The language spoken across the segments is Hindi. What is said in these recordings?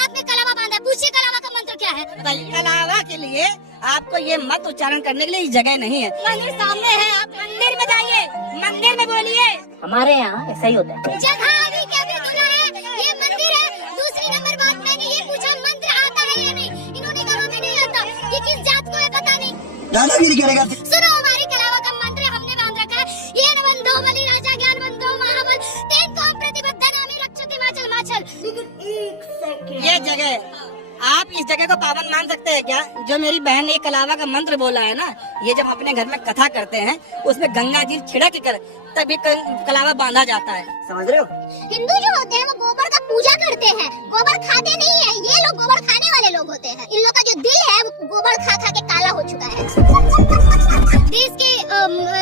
हाथ में कलावा बांधा है, पूछिए कलावा का मंत्र क्या है। कलावा के लिए आपको ये मत उच्चारण करने के लिए जगह नहीं है। मंदिर सामने है, आप मंदिर में जाइए, मंदिर में बोलिए। हमारे यहाँ ऐसा ही होता है। जगह अभी क्या भी खुला है, ये मंदिर है। दूसरी नंबर बात, मैंने ये पूछा मंत्र आता है या नहीं, इन्होंने कहा हमें नहीं आता। ये किस जात को है पता नहीं। दादागिरी करेगा। सुनो, हमारी कलावा का मंत्र हमने बांध रखा है। ये नवंदो बलि राजा ज्ञानवंतो महाबल तेन को प्रतिबद्ध नामी रक्षति माचल माचल। ये जगह, आप इस जगह को पावन मान सकते हैं क्या? जो मेरी बहन ने कलावा का मंत्र बोला है ना, ये जब अपने घर में कथा करते हैं उसमें गंगा जी छिड़क कर तभी कलावा बांधा जाता है, समझ रहे हो? हिंदू जो होते हैं वो गोबर का पूजा करते हैं, गोबर खाते नहीं है। ये लोग गोबर खाने वाले लोग होते हैं। इन लोग का जो दिल है वो गोबर खा खा के काला हो चुका है। देश के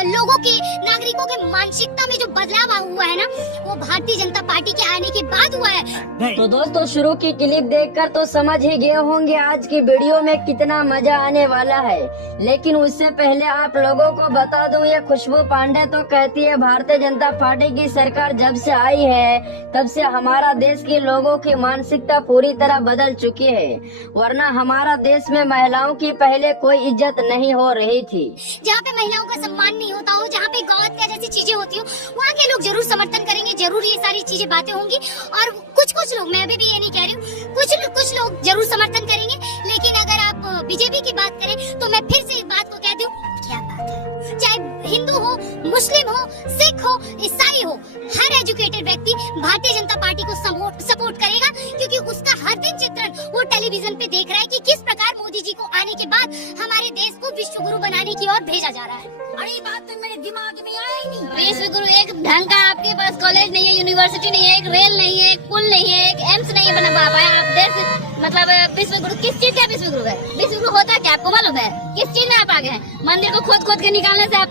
लोगों की, नागरिकों के मानसिकता में जो बदलाव हुआ है ना, वो भारतीय जनता पार्टी के आने के बाद हुआ है। तो दोस्तों, शुरू की क्लिप देखकर तो समझ ही गए होंगे आज की वीडियो में कितना मजा आने वाला है। लेकिन उससे पहले आप लोगों को बता दूं, ये खुशबू पांडे तो कहती है भारतीय जनता पार्टी की सरकार जब से आई है तब से हमारा देश के लोगों की मानसिकता पूरी तरह बदल चुकी है। वरना हमारा देश में महिलाओं की पहले कोई इज्जत नहीं हो रही थी। जहाँ पे महिलाओं का सम्मान नहीं होता हो, जहाँ पे गौ हत्या जैसी चीजें होती हो, वहाँ के लोग जरूर समर्थन करेंगे, जरूर ये सारी चीजें बातें होंगी। और कुछ लोग, मैं अभी भी ये नहीं कह रही हूँ, कुछ लोग जरूर समर्थन करेंगे। लेकिन अगर आप बीजेपी की बात करें तो मैं फिर से इस बात को कह दूं, क्या बात है, चाहे हिंदू हो, मुस्लिम हो, सिख हो, ईसाई हो, हर एजुकेटेड व्यक्ति भारतीय जनता पार्टी को सपोर्ट करेगा, क्योंकि उसका हर दिन चित्रण वो टेलीविजन पे देख रहा है कि किस प्रकार मोदी जी को आने के बाद हमारे देश को विश्व गुरु बनाने की ओर भेजा जा रहा है। अरे ये बात तो मेरे दिमाग में आया ही नहीं। विश्व गुरु एक ढंग का आपके पास कॉलेज नहीं है, यूनिवर्सिटी नहीं है, एक रेल नहीं है, एक पुल नहीं है, एक एम्स नहीं बना पाया। आप देश मतलब विश्व गुरु किस चीज का विश्व गुरु है? विश्व गुरु होता क्या आपको मालूम है? किस चीज में आप आगे हैं? मंदिर को खोद के निकालने से आप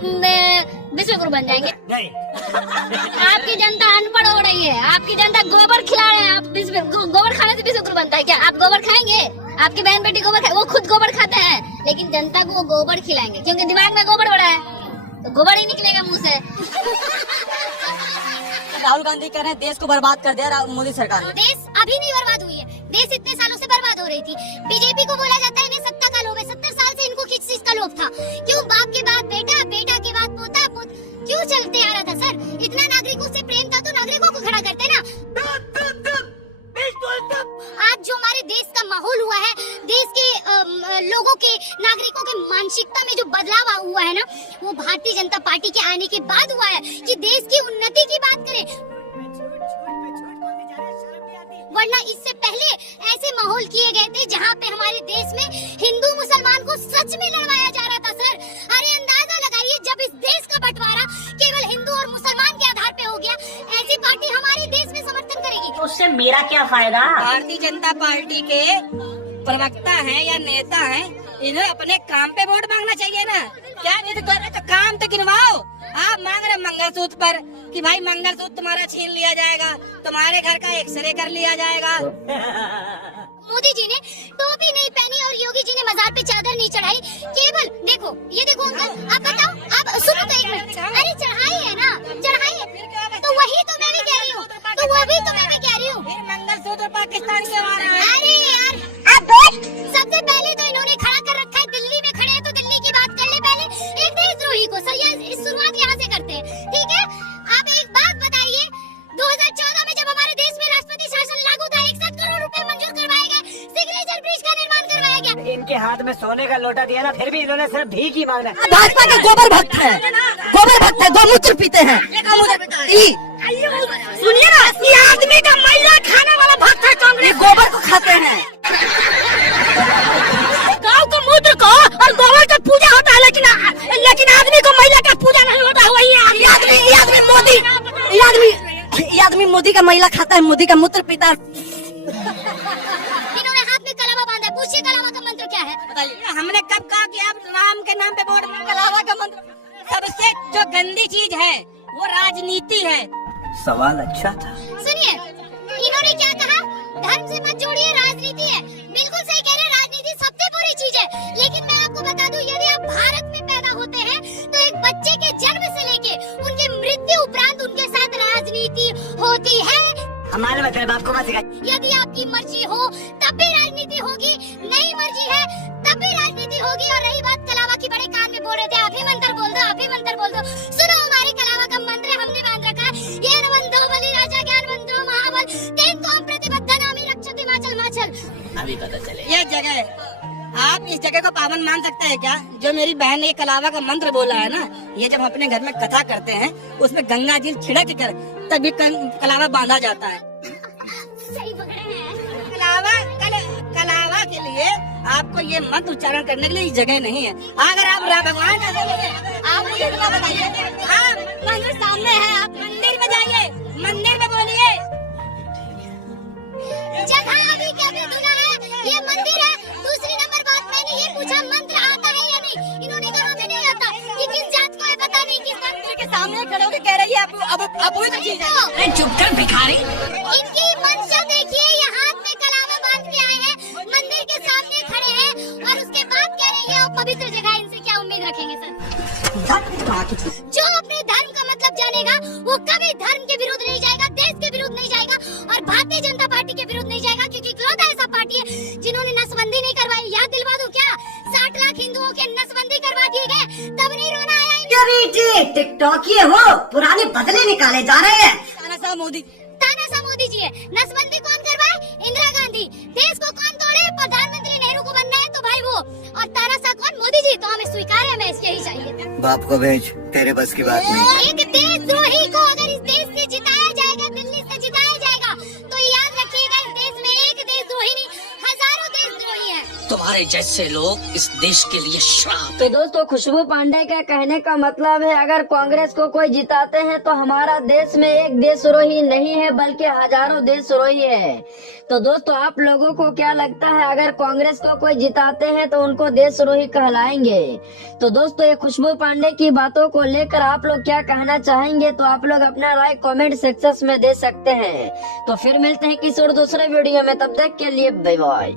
विश्व गुरु बन जाएंगे? आपकी जनता अनपढ़ हो रही है, आपकी जनता गोबर खिला रहे हैं। आप गोबर खाने से विश्व गुरु बनता है क्या? आप गोबर खाएंगे? आपकी बहन बेटी गोबर खाए, वो खुद गोबर खाते हैं, लेकिन जनता को वो गोबर खिलाएंगे क्योंकि दिमाग में गोबर बड़ा है, तो गोबर ही निकलेगा मुंह से। राहुल गांधी कह रहे हैं देश को बर्बाद कर दिया मोदी सरकार ने। देश अभी नहीं बर्बाद हुई है, देश इतने सालों से बर्बाद हो रही थी। बीजेपी को बोला जाता है इन्हें सत्ता का लोभ है। 70 साल से इनको किस चीज का लोभ था? क्यों बाप के बाद बेटा, बेटा के बाद पोता, क्यों चलते आ रहा था सर? इतना नागरिकों से प्रेम था तो नागरिकों को खड़ा करते ना। आज जो हमारे देश का माहौल हुआ है, देश के लोगों के, नागरिकों के मानसिकता में जो बदलाव हुआ है ना, वो भारतीय जनता पार्टी के आने के बाद हुआ है। कि देश की उन्नति की बात करें, वरना इससे पहले ऐसे माहौल किए गए थे जहाँ पे हमारे देश में हिंदू मुसलमान को सच में लड़वाया जा रहा था सर। अरे अंदाजा लगाइए, जब इस देश का बंटवारा केवल हिंदू और मुसलमान के आधार पे हो गया, ऐसी पार्टी हमारे देश में समर्थन करेगी? तो उससे मेरा क्या फायदा? भारतीय जनता पार्टी के प्रवक्ता हैं या नेता हैं, इन्हें अपने काम पे वोट मांगना चाहिए ना। क्या नहीं तो कर रहे तो काम तो गिनवाओ। आप मांग रहे मंगलसूत्र पर कि भाई मंगलसूत्र तुम्हारा छीन लिया जाएगा, तुम्हारे घर का एक्सरे कर लिया जाएगा। मोदी जी ने टोपी नहीं पहनी और योगी जी ने मजार पे चादर नहीं चढ़ाई। केवल देखो, ये देखो अंकल, आप बताओ, आप सुनो तो एक मिनट। अरे चढ़ाई है ना, चढ़ाई है तो वही तो मैं भी कह रही हूँ, तो वो भी तो मैं भी कह रही हूँ। मंगलसूत्र पाकिस्तान से आ रहा है। अरे यार, सबसे पहले तो इन्होंने खड़ा कर रखा है, दिल्ली में खड़े हैं तो दिल्ली की बात कर ले पहले। एक देशद्रोही को सर, ये शुरुआत यहाँ से करते हैं, ठीक है? आप एक बात बताइए, 2014 में जब हमारे देश में राष्ट्रपति शासन लागू था, 61 करोड़ रुपए मंजूर करवाए गए, सिग्नेचर ब्रिज का निर्माण करवाया गया। इनके हाथ में सोने का लोटा दिया ना, फिर भी इन्होंने सिर्फ भीख ही मांगा। भाजपा के गोबर भक्त है, गोबर भक्त है, गोमूत्र पीते हैं। सुनिए ना, ये आदमी का मैला खाने वाला भक्त है, कांग्रेस गोबर को खाते हैं। गाँव को मूत्र को और गोबर का पूजा होता है, लेकिन आदमी को मैला का पूजा नहीं होता है। ये आदमी मोदी का मैला खाता है, मोदी का मूत्र पीता है। इन्होंने हाथ में कलावा बांधा है, पूछिए कलावा का मंत्र क्या है? बताइए, हमने कब कहा कि आप राम के नाम पे वोट में कलावा का मंत्र? सबसे जो गंदी चीज है वो राजनीति है। सवाल अच्छा था। सुनिए, इन्होंने क्या कहा? धर्म से मत जोड़िए, राजनीति है। बिल्कुल सही कह रहे हैं, राजनीति सबसे बुरी चीज है। लेकिन मैं आपको बता दूं, यदि आप भारत में पैदा होते हैं तो एक बच्चे के जन्म से लेके उनके मृत्यु उपरांत उनके साथ राजनीति होती है। हमारे मतलब आपको मत सिखाइए। यदि आपकी मर्जी हो हिमाचल। अभी पता चले। ये जगह, आप इस जगह को पावन मान सकते हैं क्या? जो मेरी बहन ने ये कलावा का मंत्र बोला है ना, ये जब हम अपने घर में कथा करते हैं उसमें गंगा जी छिड़क कर तभी कलावा बांधा जाता है। सही पकड़े हैं। कलावा के लिए आपको ये मंत्र उच्चारण करने के लिए ये जगह नहीं है। अगर आप भगवान का आप मुझे बताइए, हाँ मंदिर सामने है, आप मंदिर में जाइए, मंदिर में बोलिए। जगह अभी क्या धुला है, ये मंदिर है। दूसरी नंबर बात, मैंने ये पूछा मंत्र आता है या नहीं, इन्होंने कहा हमें नहीं आता। ये किस जात को है पता नहीं, किस मंदिर के सामने खड़े होकर कह रही है अब वही तो चीज है। चुप कर भिखारी। इनकी मंशा देखिए, ये हाथ में कलावा बांध के आए हैं, मंदिर के सामने खड़े हैं और उसके बाद कह रही है पवित्र जगह, इनसे क्या उम्मीद रखेंगे सर? जो अपने धर्म का मतलब जानेगा वो कभी धर्म के विरुद्ध नहीं जाएगा, देश के विरुद्ध नहीं जाएगा और भारतीय जनता पार्टी के विरुद्ध नहीं जाएगा, क्योंकि इकलौता ऐसा पार्टी है जिन्होंने नसबंदी नहीं करवाई। याद दिलवा दो क्या, 60 लाख हिंदुओं के नसबंदी करवा दिए गए, तब नहीं रोना आया? टिकटॉक ये हो पुराने बदले निकाले जा रहे हैं। तानाशाह मोदी जी है। नसबंदी कौन करवाए? इंदिरा गांधी। देश को कौन तोड़े? प्रधानमंत्री नेहरू को बनना है तो भाई वो, और तानाशाह कौन? मोदी जी। तो हमें स्वीकार है, हमें यही चाहिए। बाप को भेज, तेरे बस की बात नहीं। एक देशद्रोही को अगर इस देश से जिताया जाएगा, दिल्ली से जिताया जाएगा, तो याद रखिएगा इस देश में एक देशद्रोही नहीं, हजारों देशद्रोही हैं। तुम्हारे जैसे लोग इस देश के लिए श्राप। तो दोस्तों, खुशबू पांडे का कहने का मतलब है अगर कांग्रेस को कोई जिताते हैं तो हमारा देश में एक देशद्रोही नहीं है बल्कि हजारों देशद्रोही है। तो दोस्तों, आप लोगों को क्या लगता है अगर कांग्रेस को कोई जिताते हैं तो उनको देशद्रोही कहलाएंगे? तो दोस्तों, ये खुशबू पांडे की बातों को लेकर आप लोग क्या कहना चाहेंगे? तो आप लोग अपना राय कमेंट सेक्शन में दे सकते हैं। तो फिर मिलते हैं किसी और दूसरे वीडियो में, तब तक के लिए बाय बाय।